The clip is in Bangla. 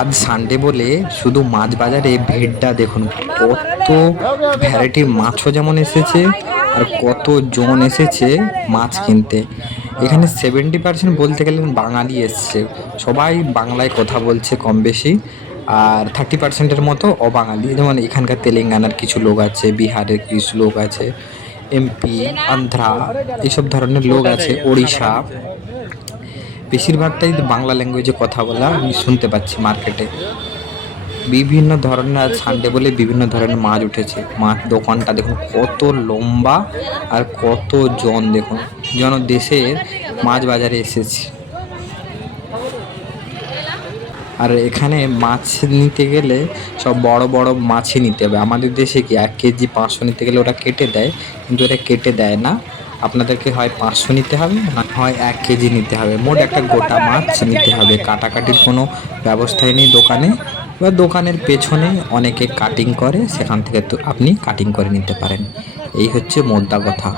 আজ সানডে বলে শুধু মাছ বাজারে ভিড়টা দেখুন, কত ভ্যারাইটির মাছও যেমন এসেছে আর কত জন এসেছে মাছ কিনতে। এখানে 70% বলতে গেলেন বাঙালি এসছে, সবাই বাংলায় কথা বলছে কম বেশি। আর 30%-এর মতো অবাঙালি, যেমন এখানকার তেলেঙ্গানার কিছু লোক আছে, বিহারের কিছু লোক আছে, এমপি, আন্ধ্রা, এইসব ধরনের লোক আছে, ওড়িশা। বেশিরভাগটাই বাংলা ল্যাঙ্গুয়েজে কথা বলা আমি শুনতে পাচ্ছি মার্কেটে। বিভিন্ন ধরনের আজ সানডে বলে বিভিন্ন ধরনের মাছ উঠেছে। মাছ দোকানটা দেখুন কত লম্বা আর কত জন, দেখুন যেন দেশের মাছ বাজারে এসেছে। আর এখানে মাছ নিতে গেলে সব বড় বড় মাছই নিতে হবে। আমাদের দেশে কি 1 কেজি 500 নিতে গেলে ওরা কেটে দেয়, কিন্তু এটা কেটে দেয় না। আপনাদেরকে হয় 500 নিতে হবে, না হয় 1 কেজি নিতে হবে। মোট একটা গোটা মাছ নিতে হবে, কাটাকাটির কোনো ব্যবস্থাই নেই দোকানে। এবার দোকানের পেছনে অনেকে কাটিং করে, সেখান থেকে তো আপনি কাটিং করে নিতে পারেন। এই হচ্ছে মোদ্দা কথা।